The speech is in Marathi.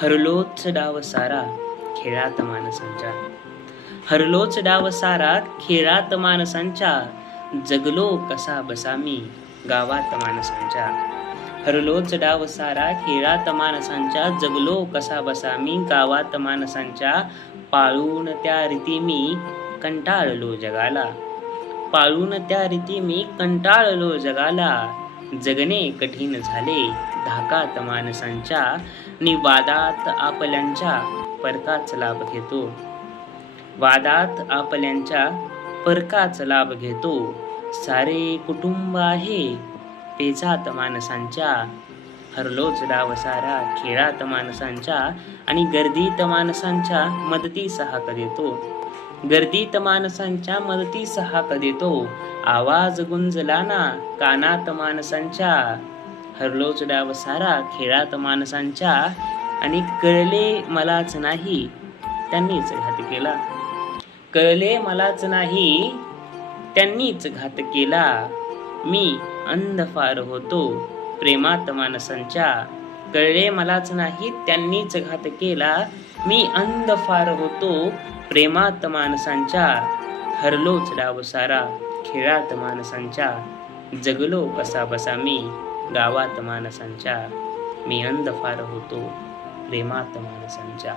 हरलोच डाव सारा खेळात माणसांच्या. हरलोच डाव सारा खेळात माणसांच्या, जगलो कसा बसा मी गावात माणसांच्या. हरलोच डाव सारा खेळात माणसांच्या, जगलो कसा बसा मी गावात माणसांच्या. पाळून त्या रीती मी कंटाळलो जगाला, पाळून त्या रीती मी कंटाळलो जगाला. जगणे कठीण झाले धाकात माणसांच्या, नि वादात आपल्यांच्या परकाच लाभ घेतो. वादात आपल्यांच्या परकाच लाभ घेतो. सारे कुटुंब आहे पेचात माणसांच्या. हरलोच डाव सारा खेळात माणसांच्या, आणि गर्दीत माणसांच्या मदतीस हाक देतो. गर्दीत माणसांच्या मदतीस हाक देतो. आवाज गुंजला ना कानात माणसांच्या. हरलोच डाव सारा खेळात माणसांच्या, आणि कळले मलाच नाही त्यांनीच घात केला. कळले मलाच नाही त्यांनीच घात केला. मी अंध फार होतो प्रेमात माणसांच्या. कळले मलाच नाही त्यांनीच घात केला. मी अंध फार होतो प्रेमात माणसांच्या. हरलोच डाव सारा खेळात माणसांच्या, जगलो कसा बसा मी गावात माणसांच्या. मी अंध फार होतो प्रेमात माणसांच्या.